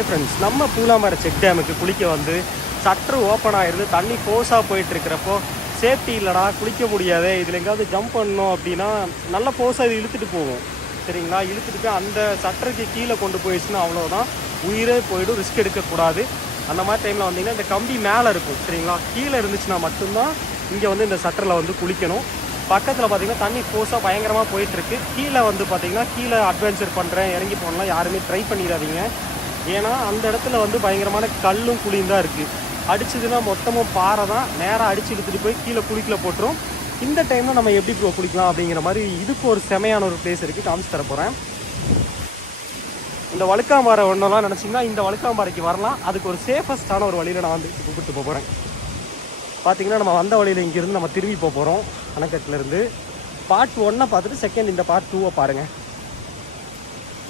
Hi friends, நம்ம பூலாமர check டேமுக்கு குளிக்க வந்து சட்ரு ஓப்பன் ஆகிருந்து தண்ணி ஃபோர்ஸாக போயிட்டுருக்கிறப்போ சேஃப்டி இல்லைடா, குளிக்க முடியாது, இதில் எங்கேயாவது ஜம்ப் பண்ணணும் அப்படின்னா நல்ல ஃபோர்ஸாக இது இழுத்துட்டு போகும். சரிங்களா, இழுத்துட்டு போய் அந்த சட்டருக்கு கீழே கொண்டு போயிடுச்சுன்னா அவ்வளோதான், உயிரே போயிடும். ரிஸ்க் எடுக்கக்கூடாது. அந்த மாதிரி டைமில் வந்தீங்கன்னா இந்த கம்பி மேலே இருக்கும். சரிங்களா, கீழே இருந்துச்சுன்னா மட்டும்தான் இங்கே வந்து இந்த சட்டரில் வந்து குளிக்கணும். பக்கத்தில் பார்த்தீங்கன்னா தண்ணி ஃபோர்ஸாக பயங்கரமாக போயிட்டுருக்கு. கீழே வந்து பார்த்தீங்கன்னா கீழே அட்வென்ச்சர் பண்ணுறேன் இறங்கி போனலாம் யாருமே ட்ரை பண்ணிடாதீங்க. ஏன்னா அந்த இடத்துல வந்து பயங்கரமான கல்லும் குழியும் தான் இருக்குது. அடிச்சதுன்னா மொத்தமும் பாறை தான், நேராக அடிச்சு எடுத்துகிட்டு போய் கீழே குளிக்கல போட்டுரும். இந்த டைமில் நம்ம எப்படி குளிக்கலாம் அப்படிங்கிற மாதிரி இதுக்கு ஒரு செமையான ஒரு பிளேஸ் இருக்குது, காமிச்சு தர போகிறேன். இந்த வழுக்காம்பாறை ஒன்றெல்லாம் நினச்சிங்கன்னா இந்த வழுக்காம்பாறைக்கு வரலாம். அதுக்கு ஒரு சேஃபஸ்டான ஒரு வழியில் நான் வந்து கூப்பிட்டு போகிறேன். பார்த்தீங்கன்னா நம்ம வந்த வழியில் இங்கேருந்து நம்ம திரும்பி போகிறோம். அணைக்கட்டிலேருந்து பார்ட் 1 பார்த்துட்டு செகண்ட் இந்த பார்ட் 2 பாருங்கள்.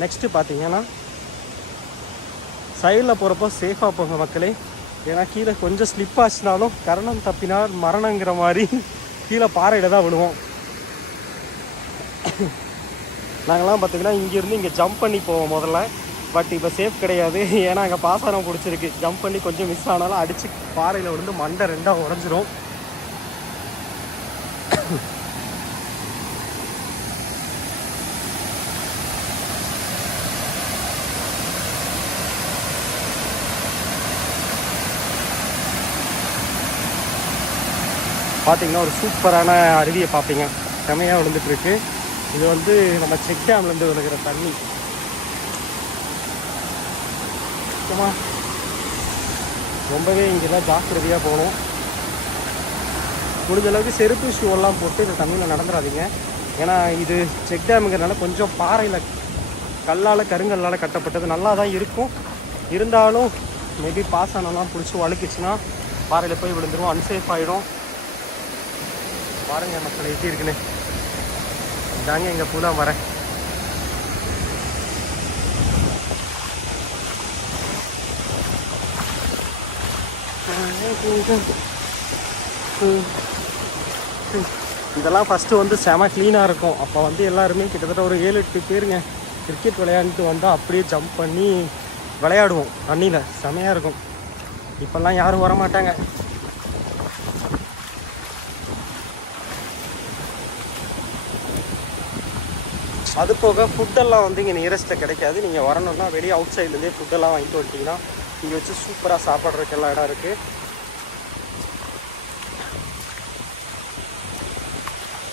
நெக்ஸ்ட்டு பார்த்தீங்கன்னா சைடில் போகிறப்போ சேஃபாக போங்க மக்களே. ஏன்னா கீழே கொஞ்சம் ஸ்லிப் ஆச்சுனாலும் கரணம் தப்பினால் மரணங்கிற மாதிரி கீழே பாறையில் தான் விழுவோம். நாங்கள்லாம் பார்த்தீங்கன்னா இங்கேருந்து இங்கே ஜம்ப் பண்ணி போவோம் முதல்ல. பட் இப்போ சேஃப் கிடையாது. ஏன்னா அங்கே பாசாரம் பிடிச்சிருக்கு. ஜம்ப் பண்ணி கொஞ்சம் மிஸ் ஆனாலும் அடித்து பாறையில் விழுந்து மண்டை ரெண்டாக உடஞ்சிரும். பார்த்தீங்கன்னா ஒரு சூப்பரான அருவியை பார்ப்பீங்க. செமையாக விழுந்துட்டுருக்கு. இது வந்து நம்ம செக் டேம்லேருந்து விழுகிற தண்ணி. ரொம்பவே இங்கெல்லாம் ஜாக்கிரதையாக போகணும். முடிஞ்ச அளவுக்கு செருப்பு ஷூவெல்லாம் போட்டு இந்த தண்ணியில் நடந்துடாதீங்க. ஏன்னா இது செக் டேமுங்கிறதுனால கொஞ்சம் பாறையில் கல்லால் கருங்கல்லால் கட்டப்பட்டது நல்லா தான் இருக்கும். இருந்தாலும் மேபி பாசனம்லாம் பிடிச்சி வழுக்குச்சுன்னா பாறையில் போய் விழுந்துடும், அன்சேஃப் ஆகிடும். பாருங்க மக்களை எப்படி இருக்குன்னு. இதாங்க எங்கள் பூலாமரை. இதெல்லாம் ஃபஸ்ட்டு வந்து செம க்ளீனாக இருக்கும். அப்போ வந்து எல்லாருமே கிட்டத்தட்ட ஒரு 7-8 பேருங்க கிரிக்கெட் விளையாண்டுட்டு வந்தால் அப்படியே ஜம்ப் பண்ணி விளையாடுவோம் தண்ணியில். செமையாக இருக்கும். இப்போல்லாம் யாரும் வரமாட்டாங்க. அது போக ஃபுட்டெல்லாம் வந்து இங்கே நியரஸ்ட்டில் கிடைக்காது. நீங்கள் வரணுன்னா வெளியே அவுட் சைட்லேருந்தே ஃபுட்டெல்லாம் வாங்கிட்டு வந்துட்டிங்கன்னா இங்கே வச்சு சூப்பராக சாப்பிட்றதுக்கு எல்லா இடம் இருக்குது.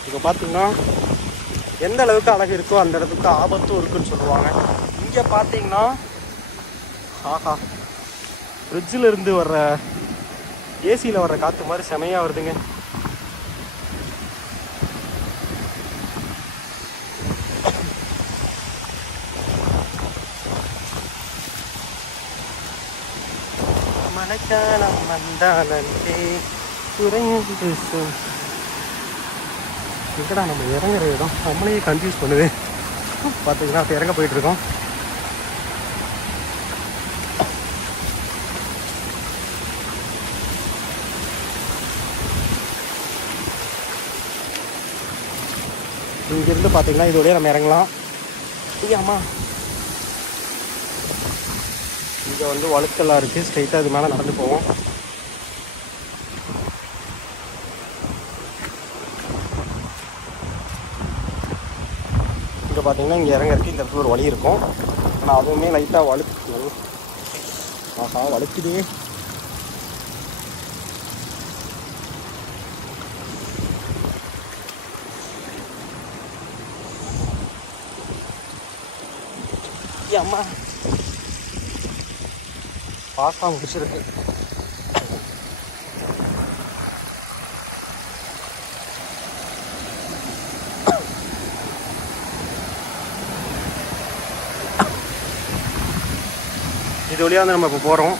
இப்போ பார்த்தீங்கன்னா எந்த அளவுக்கு அழகு இருக்கோ அந்த இடத்துக்கு ஆபத்தும் இருக்குன்னு சொல்லுவாங்க. இங்கே பார்த்தீங்கன்னா ஆஹா, ஃப்ரிட்ஜில் இருந்து வர்ற ஏசியில் வர்ற காற்று மாதிரி செமையாக வருதுங்க. மழைக்காலம் வந்தாலே குறைந்து எங்கடா நம்ம இறங்குற இடம் நம்மளையே கன்ஃபியூஸ் பண்ணுது. பார்த்தீங்கன்னா அப்போ இறங்க போயிட்டுருக்கோம். இங்கேருந்து பார்த்தீங்கன்னா இதோடய நம்ம இறங்கலாம். ஐயாம்மா, இங்கே வந்து வழுக்கெல்லாம் இருக்குது. ஸ்ட்ரைட்டாக இது மேலே நடந்து போவோம். இங்கே பார்த்தீங்கன்னா இங்கே இறங்கறதுக்கு இந்த இடத்துல ஒரு வழி இருக்கும். ஆனால் அதுவுமே லைட்டாக வழுக்கு. ஆஹா, வழுக்குதே. அம்மா பாசா முடிச்சிருக்கு. இது வழியாக வந்து நம்ம இப்போ போகிறோம்.